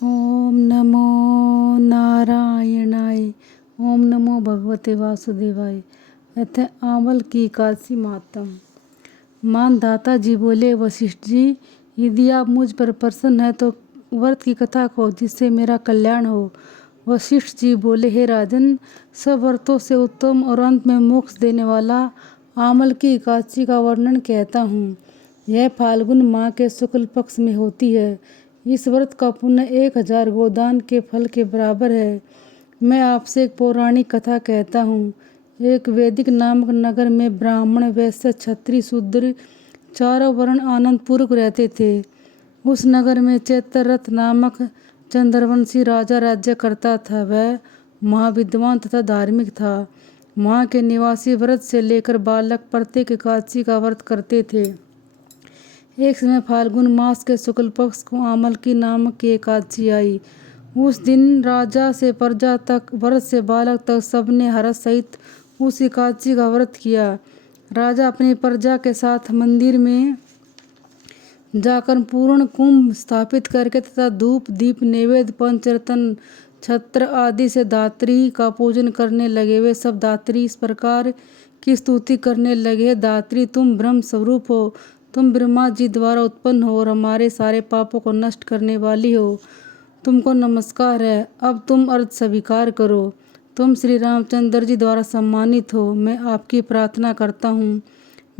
ओम नमो नारायणाय। ओम नमो भगवते वासुदेवाय। अतः आंवल की एकादशी मातम। मानधाता जी बोले, वशिष्ठ जी, यदि आप मुझ पर प्रसन्न हैं तो व्रत की कथा कहो जिससे मेरा कल्याण हो। वशिष्ठ जी बोले, हे राजन, सब व्रतों से उत्तम और अंत में मोक्ष देने वाला आंवल की एकादशी का वर्णन कहता हूँ। यह फाल्गुन माह के शुक्ल पक्ष में होती है। इस व्रत का पुण्य 1000 गोदान के फल के बराबर है। मैं आपसे एक पौराणिक कथा कहता हूँ। एक वैदिक नामक नगर में ब्राह्मण, वैश्य, क्षत्रिय, शूद्र चारों वर्ण आनंदपूर्वक रहते थे। उस नगर में चैत्ररथ नामक चंद्रवंशी राजा राज्य करता था। वह महाविद्वान तथा धार्मिक था। वहाँ के निवासी व्रत से लेकर बालक प्रत्येक एकादशी का व्रत करते थे। एक समय फाल्गुन मास के शुक्ल पक्ष को आंवल की नामक की एकादशी आई। उस दिन राजा से प्रजा तक, व्रत से बालक तक सबने हर्ष सहित उस एकादशी का व्रत किया। राजा अपनी प्रजा के साथ मंदिर में जाकर पूर्ण कुंभ स्थापित करके तथा धूप, दीप, नैवेद्य, पंचरत्न, छत्र आदि से धात्री का पूजन करने लगे। वे सब धात्री इस प्रकार की स्तुति करने लगे, धात्री, तुम ब्रह्म स्वरूप हो, तुम ब्रह्मा जी द्वारा उत्पन्न हो और हमारे सारे पापों को नष्ट करने वाली हो। तुमको नमस्कार है। अब तुम अर्घ स्वीकार करो। तुम श्री रामचंद्र जी द्वारा सम्मानित हो। मैं आपकी प्रार्थना करता हूँ,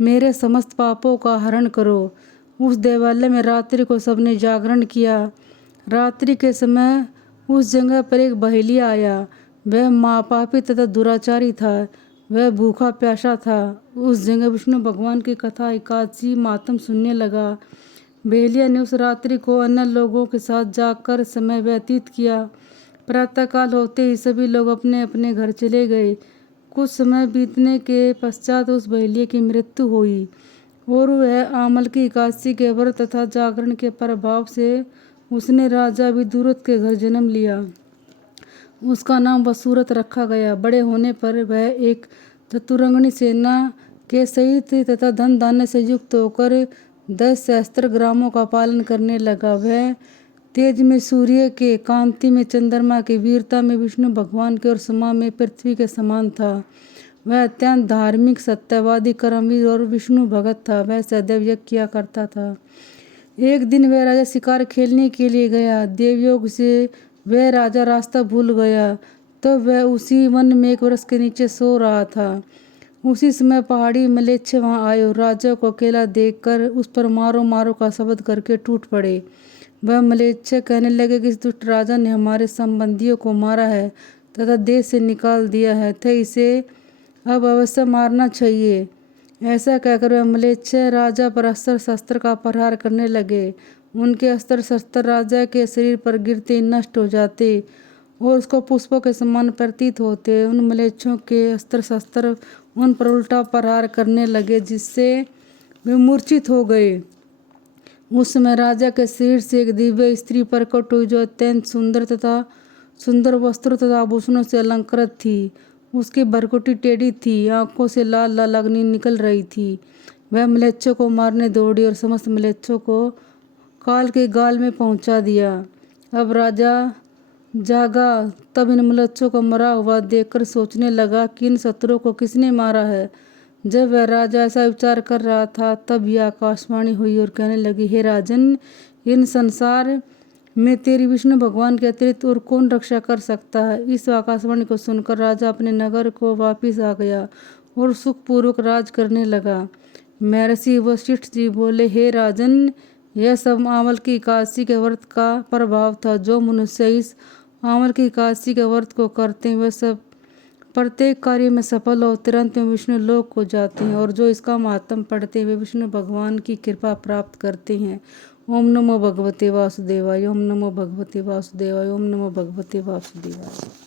मेरे समस्त पापों का हरण करो। उस देवालय में रात्रि को सबने जागरण किया। रात्रि के समय उस जगह पर एक बहेलिया आया। वह महापापी तथा दुराचारी था। वह भूखा प्यासा था। उस जगह विष्णु भगवान की कथा एकादशी मातम सुनने लगा। बहेलिया ने उस रात्रि को अन्य लोगों के साथ जाकर समय व्यतीत किया। प्रातःकाल होते ही सभी लोग अपने अपने घर चले गए। कुछ समय बीतने के पश्चात उस बहेलिया की मृत्यु हुई और वह आंवल की एकादशी के व्रत तथा जागरण के प्रभाव से उसने राजा विदुरथ के घर जन्म लिया। उसका नाम वसुरथ रखा गया। बड़े होने पर वह एक चतुरंगनी सेना के सहित तथा धन धान्य से युक्त होकर 10 सहस्त्र ग्रामों का पालन करने लगा। वह तेज में सूर्य के, कांति में चंद्रमा के, वीरता में विष्णु भगवान के और समा में पृथ्वी के समान था। वह अत्यंत धार्मिक, सत्यवादी, कर्मवीर और विष्णु भगत था। वह सदैव यज्ञ किया करता था। एक दिन वह राजा शिकार खेलने के लिए गया। देवयोग से वह राजा रास्ता भूल गया। तो वह उसी वन में एक वृक्ष के नीचे सो रहा था। उसी समय पहाड़ी मलेच्छ वहां आए और राजा को अकेला देखकर उस पर मारो मारो का शब्द करके टूट पड़े। वह मलेच्छ कहने लगे कि इस दुष्ट राजा ने हमारे संबंधियों को मारा है तथा देश से निकाल दिया है, तो इसे अब अवश्य मारना चाहिए। ऐसा कहकर वह मलेच्छ राजा पर अस्त्र शस्त्र का प्रहार करने लगे। उनके अस्त्र शस्त्र राजा के शरीर पर गिरते नष्ट हो जाते और उसको पुष्पों के समान प्रतीत होते। उन मलेच्छों के अस्त्र शस्त्र उन पर उल्टा प्रहार करने लगे, जिससे वे मूर्छित हो गए। उस समय राजा के शरीर से एक दिव्य स्त्री प्रकट हुई, जो अत्यंत सुंदर वस्त्रों तथा आभूषणों से अलंकृत थी। उसकी भरकुटी टेढ़ी थी, आंखों से लाल लाल अग्नि निकल रही थी। वह मलेच्छों को मारने दौड़ी और समस्त मलेच्छों को काल के गाल में पहुंचा दिया। अब राजा जागा, तब इन मलेच्छों को मरा हुआ देखकर सोचने लगा कि इन शत्रुओं को किसने मारा है। जब वह राजा ऐसा विचार कर रहा था, तब यह आकाशवाणी हुई और कहने लगी, हे राजन, इन संसार में तेरी विष्णु भगवान के अतिरिक्त और कौन रक्षा कर सकता है। इस आकाशवाणी को सुनकर राजा अपने नगर को वापिस आ गया और सुखपूर्वक राज करने लगा। महर्षि वशिष्ठ जी बोले, हे राजन, यह सब आंवल की एकादशी के व्रत का प्रभाव था। जो मनुष्य इस आंवल की एकादशी के व्रत को करते हैं, वे सब प्रत्येक कार्य में सफल और तुरंत में विष्णु लोक को जाते हैं, और जो इसका महात्म पढ़ते हैं वे विष्णु भगवान की कृपा प्राप्त करते हैं। ओम नमो भगवते वासुदेवाय। ओम नमो भगवते वासुदेवाय। ओम नमो भगवते वासुदेवाय।